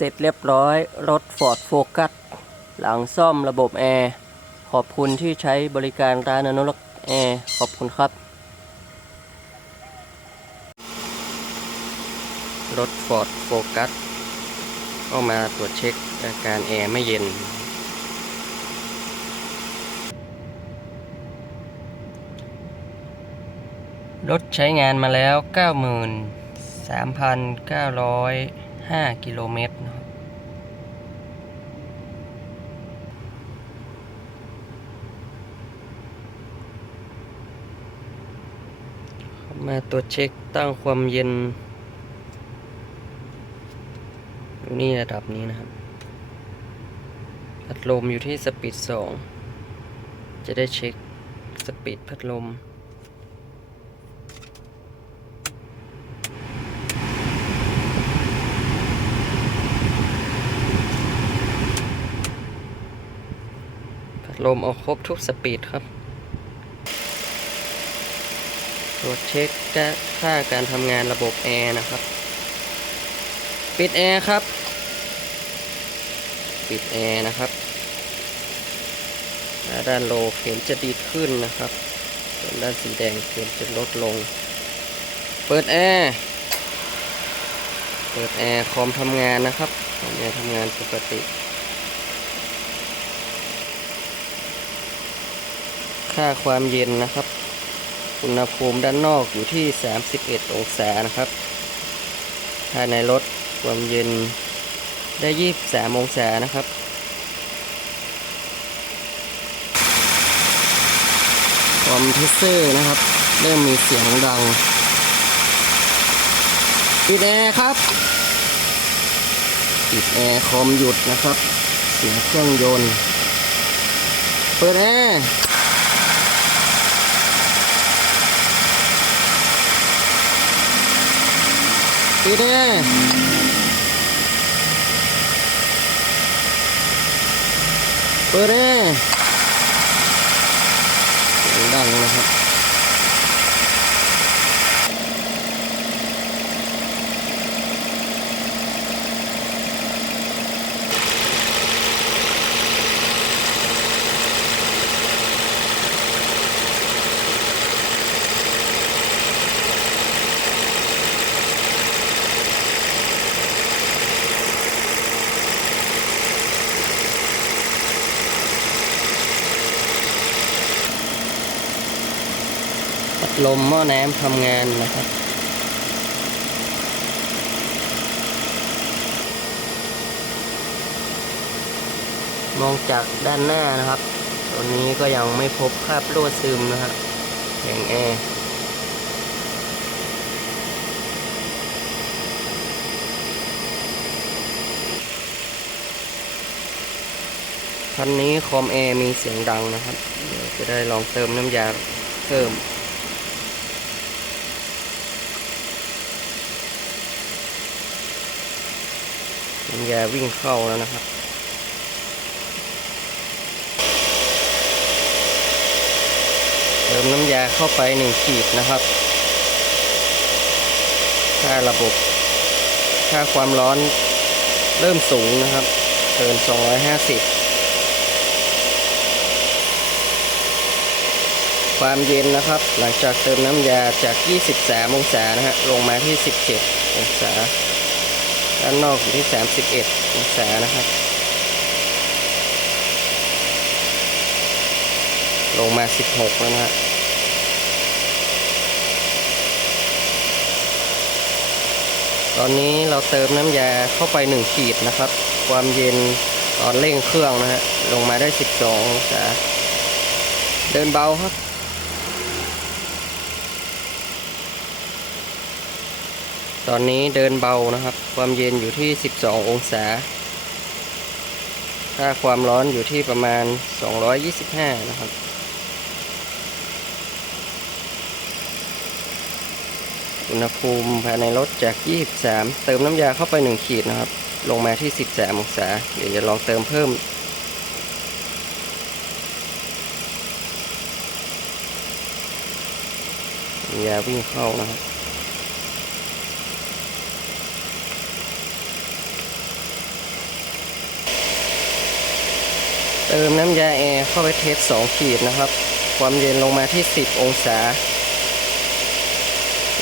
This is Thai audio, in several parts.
เสร็จเรียบร้อย รถ Ford Focus หลังซ่อมระบบแอร์ขอบคุณที่ใช้บริการร้านอนุรักษ์แอร์ขอบคุณครับ รถ Ford Focus ก็มาตรวจเช็คอาการแอร์ไม่เย็น รถใช้งานมาแล้ว 93,905กิโลเมตรนะครับมาตรวจเช็คตั้งความเย็นอยู่นี่ระดับนี้นะครับพัดลมอยู่ที่สปีด2จะได้เช็คสปีดพัดลม ลมเอาครบทุกสปีดครับ ตรวจเช็คค่าการทำงานระบบแอร์นะครับ ปิดแอร์ครับ ปิดแอร์นะครับด้านโลเข็มจะดีขึ้นนะครับ ส่วนด้านสีแดงเข็มจะลดลง เปิดแอร์ เปิดแอร์คอมทำงานนะครับคอมแอร์ทำงานปกติ ค่าความเย็นนะครับ อุณหภูมิด้านนอกอยู่ที่ 31 องศานะครับ ภายในรถความเย็นได้ 23 องศานะครับคอมเพรสเซอร์นะครับ เริ่มมีเสียงดังปิดแอร์ครับปิดแอร์คอมหยุดนะครับ เสียงเครื่องยนต์ เปิดแอร์ ปิดแอร์เปิดแอร์เสียงดังนะครับ ลมหม้อน้ำทำงานนะครับ มองจากด้านหน้านะครับตอนนี้ก็ยังไม่พบคราบรั่วซึมนะครับแผงแอร์คันนี้คอมแอร์มีเสียงดังนะครับ เดี๋ยวจะได้ลองเติมน้ำยาเพิ่ม น้ำยาวิ่งเข้าแล้วนะครับเติมน้ำยาเข้าไปหนึ่งขีดนะครับ ค่าระบบ ค่าความร้อนเริ่มสูงนะครับ เกิน 250 ความเย็นนะครับ หลังจากเติมน้ำยาจาก 23 องศานะฮะ ลงมาที่ 17 องศา ด้านนอกอยู่ที่ 31องศานะครับ ลงมา 16 แล้วนะฮะตอนนี้เราเติมน้ำยาเข้าไป 1 ขีดนะครับ ความเย็นตอนเร่งเครื่องนะฮะลงมาได้ 12องศาเดินเบาครับ ตอนนี้เดินเบานะครับ ความเย็นอยู่ที่ 12 องศา ค่าความร้อนอยู่ที่ประมาณ 225 นะครับอุณหภูมิภายในรถจาก 23 เติมน้ำยาเข้าไป 1 ขีดนะครับ ลงมาที่ 13 องศา เดี๋ยวจะลองเติมเพิ่มน้ำยาวิ่งเข้านะครับ เติมน้ำยาแอร์เข้าไปเทสสองขีดนะครับ ความเย็นลงมาที่ 10 องศา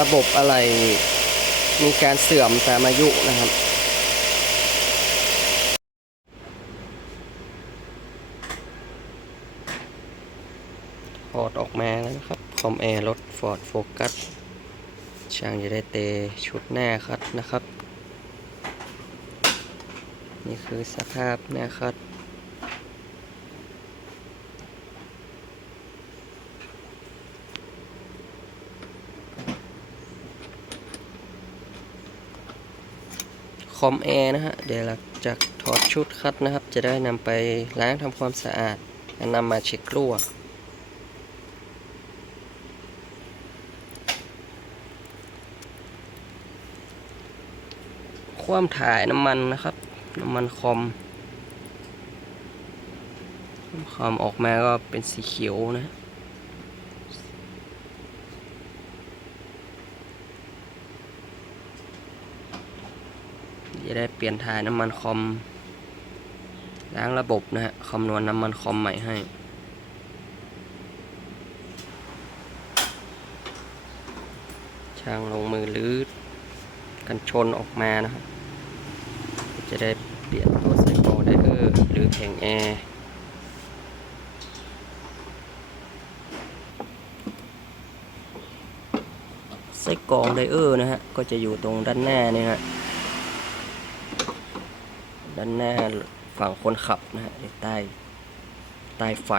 ระบบอะไรมีการเสื่อมตามอายุนะครับถอดออกมาแล้วนะครับ คอมแอร์รถ Ford Focus ช่างจะได้เตชุดหน้าคัดนะครับ นี่คือสภาพหน้าคัด อมแอร์นะฮะ เดี๋ยวหลังจากถอดชุดคัดนะครับ จะได้นำไปล้างทำความสะอาดและนำมาเช็ครั่วความถ่ายน้ำมันนะครับ น้ำมันคอมคอมออกมาก็เป็นสีเขียวนะ จะได้เปลี่ยนถ่ายน้ำมันคอม ล้างระบบนะฮะคำนวณน้ำมันคอมใหม่ให้ช่างลงมือรื้อกันชนออกมานะครับจะได้เปลี่ยนตัวไซโคไดเออร์หรือแผงแอร์ไส้กรองไดเออร์นะฮะ ก็จะอยู่ตรงด้านหน้านี่ฮะ ด้านหน้าฝั่งคนขับนะฮะใต้ใต้ไฟ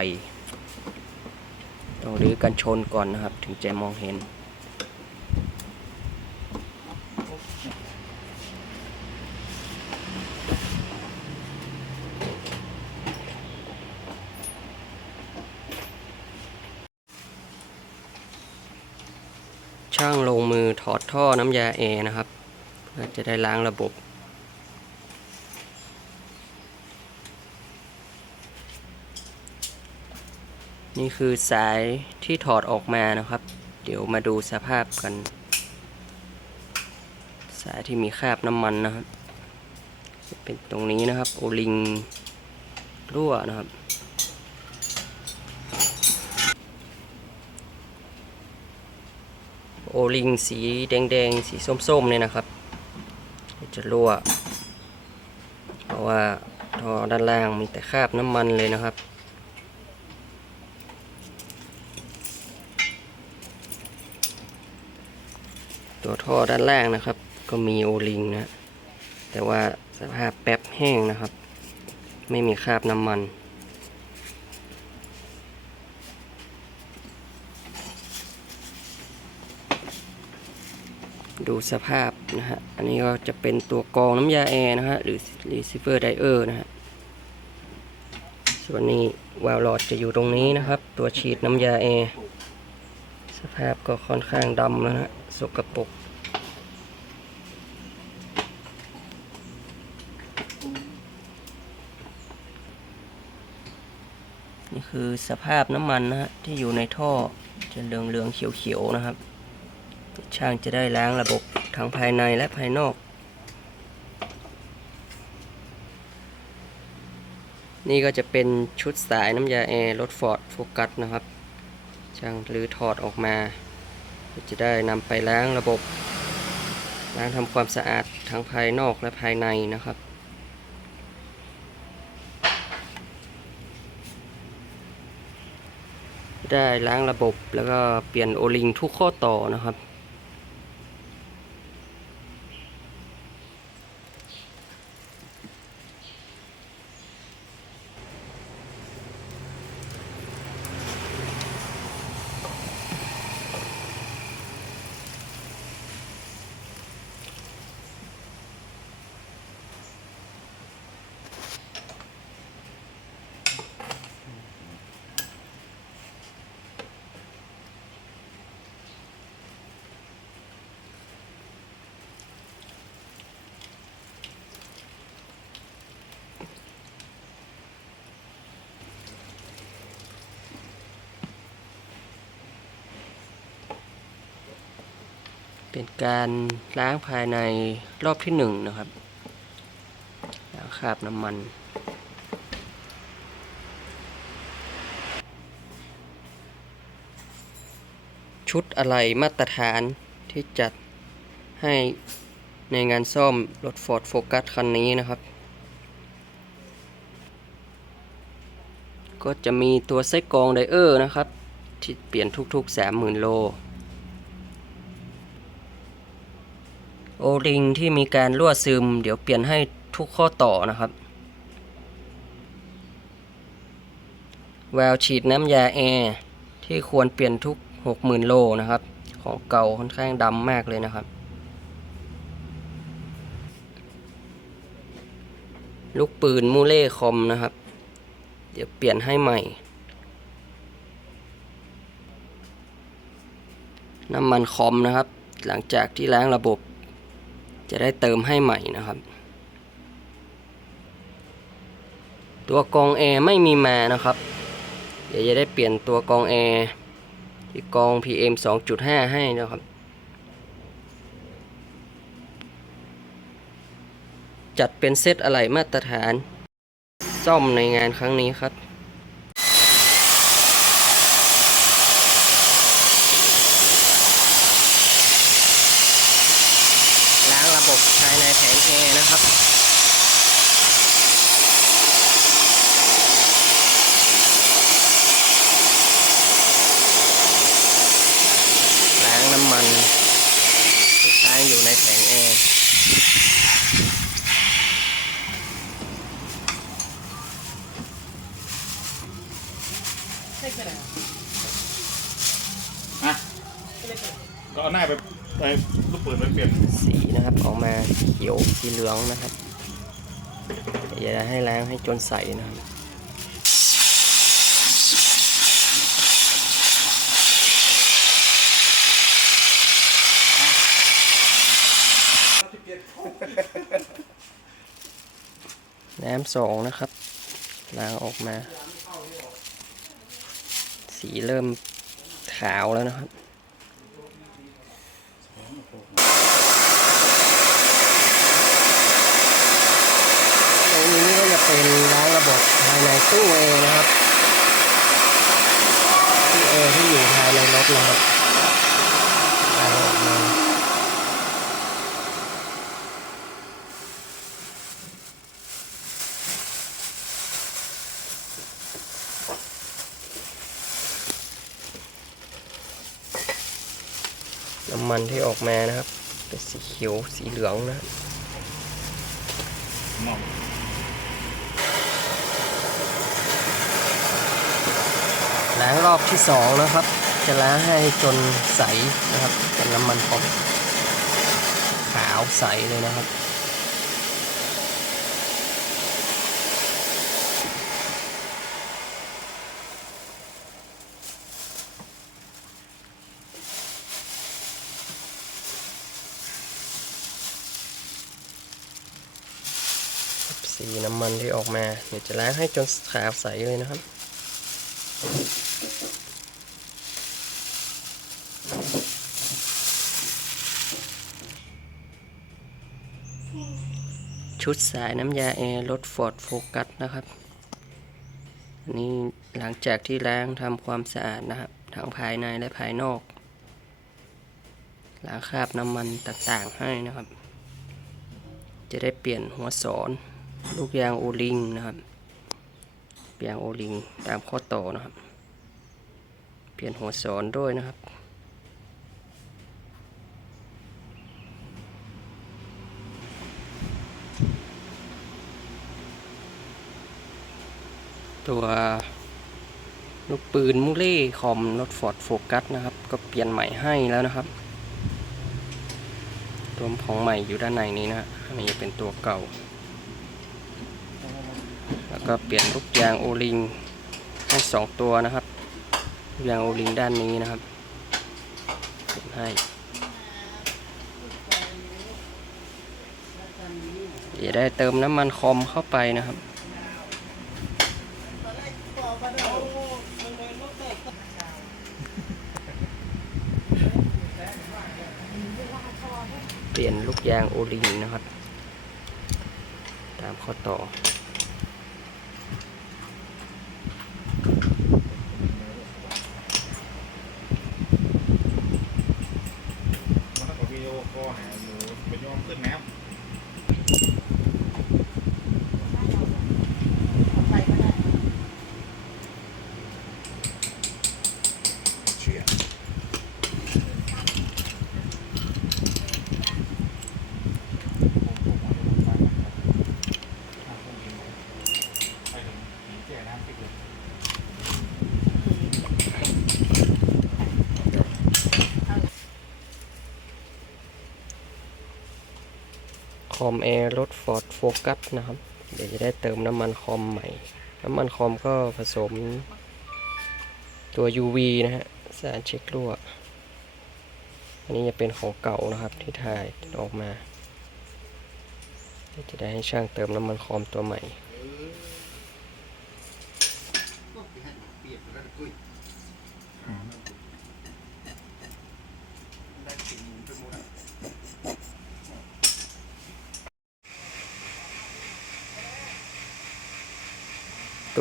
ต้องรื้อกันชนก่อนนะครับ ถึงจะมองเห็นช่างลงมือถอดท่อน้ำยาแอร์นะครับเพื่อจะได้ล้างระบบ นี่คือสายที่ถอดออกมานะครับ เดี๋ยวมาดูสภาพกัน สายที่มีคราบน้ำมันนะครับ เป็นตรงนี้นะครับ โอลิงรั่วนะครับ โอลิงสีแดงๆ สีส้มๆ เนี่ยนะครับ จะรั่ว เพราะว่าท่อด้านล่างมีแต่คราบน้ำมันเลยนะครับ ท่อด้านล่างนะครับ ก็มีโอลิงนะแต่ว่าสภาพแป๊บแห้งนะครับ ไม่มีคราบน้ำมัน ดูสภาพนะฮะ อันนี้ก็จะเป็นตัวกรองน้ำยาแอร์นะฮะ หรือ receiver dier นะฮะ ส่วนนี้วาล์วหลอดจะอยู่ตรงนี้นะครับ ตัวฉีดน้ำยาแอร์สภาพก็ค่อนข้างดำนะฮะสกปรก คือสภาพน้ำมันนะฮะที่อยู่ในท่อจะเหลืองๆเขียวๆนะครับ ช่างจะได้ล้างระบบทั้งภายในและภายนอก นี่ก็จะเป็นชุดสายน้ำยาแอร์รถฟอร์ดโฟกัสนะครับ ช่างหรือถอดออกมา จะได้นำไปล้างระบบล้างทำความสะอาดทั้งภายนอกและภายในนะครับ ได้ล้างระบบ แล้วก็เปลี่ยนโอลิงทุกข้อต่อนะครับ เป็นการล้างภายในรอบที่หนึ่งนะครับล้างคราบน้ำมัน ชุดอะไรมาตรฐานที่จัดให้ในงานซ่อมรถ Ford Focus คันนี้นะครับ ก็จะมีตัวไส้กรองไดเออร์นะครับ ที่เปลี่ยนทุกๆ 30,000 โล โอริงที่มีการรั่วซึม เดี๋ยวเปลี่ยนให้ทุกข้อต่อนะครับวาล์วฉีดน้ำยาแอร์ที่ควรเปลี่ยนทุก 60,000 โลนะครับ ของเก่าค่อนข้างดำมากเลยนะครับ ลูกปืนมูเล่คอมนะครับ เดี๋ยวเปลี่ยนให้ใหม่ น้ำมันคอมนะครับ หลังจากที่ล้างระบบ จะได้เติมให้ใหม่นะครับ ตัวกองแอร์ไม่มีมานะครับ เดี๋ยวจะได้เปลี่ยนตัวกองแอร์ที่กอง PM 2.5 ให้นะครับ จัดเป็นเซตอะไหล่มาตรฐาน ซ่อมในงานครั้งนี้ครับ ล้างระบบภายในแผง แอร์นะครับ ล้างน้ำมันที่ค้างอยู่ในแผงแอร์ อะก็เอาหน้าไปไปลูกปืนไปเปลี่ยน สีนะครับออกมาเขียวสีเหลืองนะครับ อย่าให้ล้างให้จนใสนะครับน้ำสองนะครับล้างออกมา สีเริ่มขาวแล้วนะครับ ตรงนี้ก็จะเป็นล้างระบบภายใน ตู้เอนะครับตู้เอที่อยู่ภายในรถนะครับล้างออกมาน้ำมันที่ออกมานะครับ เป็นสีเขียวสีเหลืองนะครับ มอง ล้างรอบที่สองนะครับ จะล้างให้จนใสนะครับเป็นน้ำมันพอมขาวใสเลยนะครับ สีน้ำมันที่ออกมา เดี๋ยวจะล้างให้จนขาวใสเลยนะครับ ชุดสายน้ำยาแอร์รถ Ford Focus นะครับอันนี้หลังจากที่ล้างทำความสะอาดนะครับ ทั้งภายในและภายนอกล้างคราบน้ำมันต่างๆให้นะครับ จะได้เปลี่ยนหัวสอน ลูกยางโอลิงนะครับยางโอลิงตามข้อต่อนะครับ เปลี่ยนหัวสอนด้วยนะครับ ตัวลูกปืนมูเล่คอมรถฟอร์ดโฟกัสนะครับ ก็เปลี่ยนใหม่ให้แล้วนะครับ ตัวของใหม่อยู่ด้านในนี้นะอันนี้เป็นตัวเก่า แล้วก็เปลี่ยนลูกยางโอลิงให้สองตัวนะครับลูกยางโอลิงด้านนี้นะครับให้เดี๋ยวได้เติมน้ำมันคอมเข้าไปนะครับ เปลี่ ยางโอลิงนะครับ ตามข้อต่อ ล ก็หาหนูเป็นยอมขึ้นน้ ไปก็ได้ำเชียร์ไปถึงผีเสียน้ำติดเลย คอ มแอร์รถฟอร์ดโฟกัสนะครับ เดี๋ยวจะได้เติมน้ำมันคอมใหม่ น้ำมันคอมก็ผสม ตัว UV นะฮะสารเช็ครั่ว อันนี้จะเป็นของเก่านะครับที่ถ่ายออกมาเดี๋ยวจะได้ให้ช่างเติมน้ำมันคอมตัวใหม่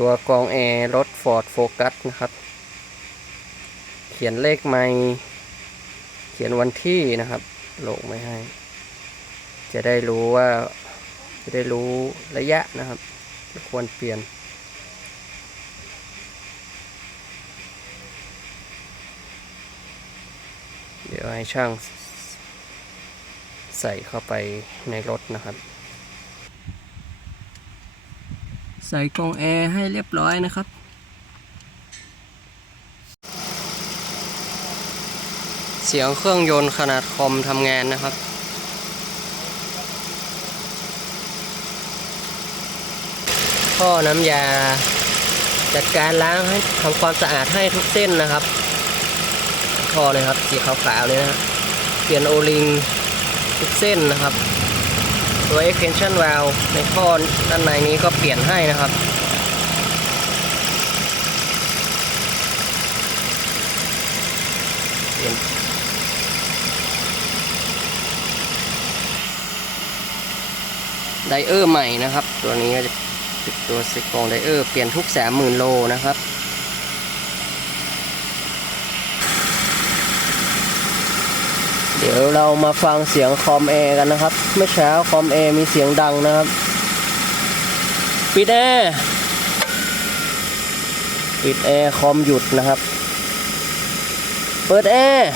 ตัวกองแอร์รถ Ford Focus นะครับ เขียนเลขไม่เขียนวันที่นะครับโลกไม่ให้ จะได้รู้ว่าจะได้รู้ระยะนะครับ ควรเปลี่ยน เดี๋ยวให้ช่างใส่เข้าไปในรถนะครับ ใส่กรองแอร์ให้เรียบร้อยนะครับ เสียงเครื่องยนต์ขนาดคอมทำงานนะครับท่อน้ำยาจัดการล้างให้ทำความสะอาดให้ทุกเส้นนะครับท่อเลยครับสีขาวๆเลยนะเปลี่ยนโอลิงทุกเส้นนะครับ ตัว extension valve ในท่อด้านในนี้ก็เปลี่ยนให้นะครับ เปลี่ยนไดเออร์ใหม่นะครับ ตัวนี้ก็จะเป็นตัวสกองไดเออร์เปลี่ยนทุก30,000โลนะครับ เดี๋ยวเรามาฟังเสียงคอมแอร์กันนะครับ เมื่อเช้าคอมแอร์มีเสียงดังนะครับ ปิดแอร์ปิดแอร์คอมหยุดนะครับ เปิดแอร์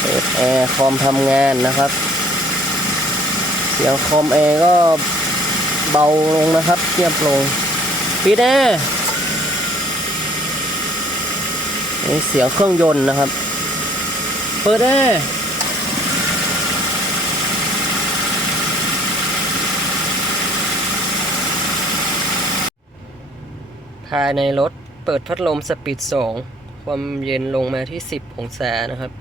เปิดแอร์คอมทำงานนะครับ เสียงคอมแอร์ก็เบาลงนะครับเงียบลง ปิดแอร์นี่เสียงเครื่องยนต์นะครับ เปิดแอร์ภายในรถเปิดพัดลมสปีด 2 ความเย็นลงมาที่ 10 องศานะครับ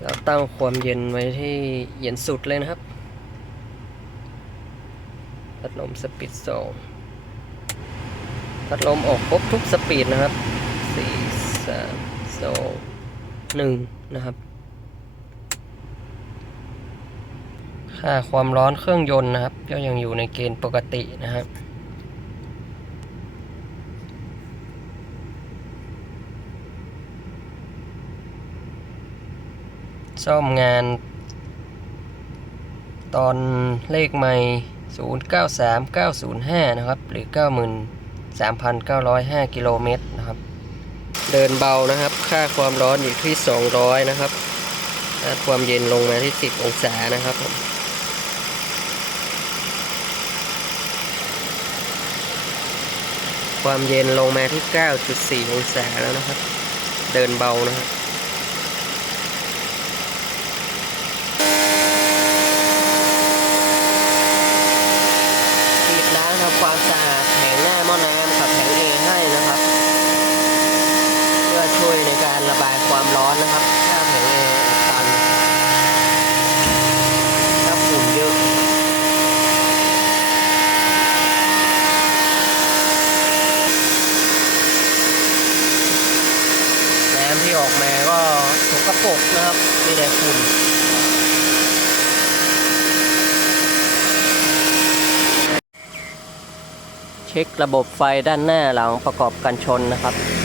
แล้วตั้งความเย็นไว้ที่เย็นสุดเลยนะครับ พัดลมสปีด 2 พัดลมออกครบทุกสปีดนะครับ 4 3 2 หนึ่งนะครับ ค่าความร้อนเครื่องยนต์นะครับ ก็ยังอยู่ในเกณฑ์ปกตินะครับซ่อมงาน ตอนเลขไม่ 093905 นะครับ หรือ 93,905 กิโลเมตรนะครับ เดินเบานะครับ ค่าความร้อนอยู่ที่ 200 นะครับค่าความเย็นลงมาที่ 10 องศานะครับผมความเย็นลงมาที่ 9.4 องศาแล้วนะครับ เดินเบานะครับ ฉีดล้างทำความสะอาดแผงหน้าหม้อน้ำกับแผงเอให้นะครับ เพื่อช่วยในการระบายความร้ อนนะครับถ้าแผงเอตันถ้าฝุ่นเยอะน้ำที่ออกมาก็สกปรกนะครับมีแต่ฝุ่นเช็คระบบไฟด้านหน้าหลังประกอบกันชนนะครับ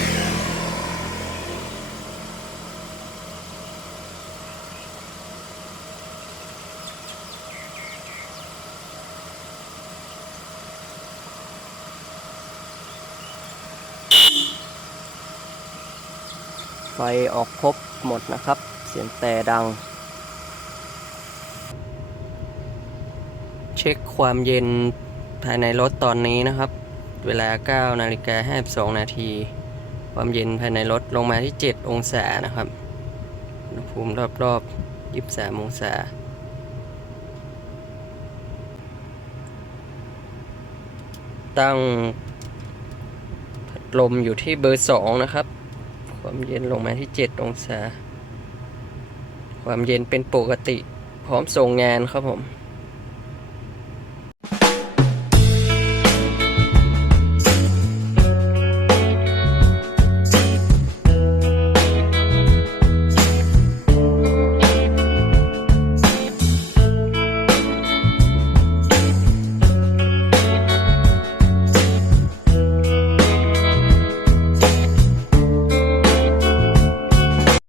ออกครบหมดนะครับ เสียงแต่ดัง เช็คความเย็นภายในรถตอนนี้นะครับ เวลา9นาฬิกา52นาทีความเย็นภายในรถลงมาที่ 7 องศานะครับอุณหภูมิรอบๆ 23 องศา ตั้งพัดลมอยู่ที่เบอร์ 2 นะครับ ความเย็นลงมาที่ 7 องศา ความเย็นเป็นปกติ พร้อมส่งงานครับผม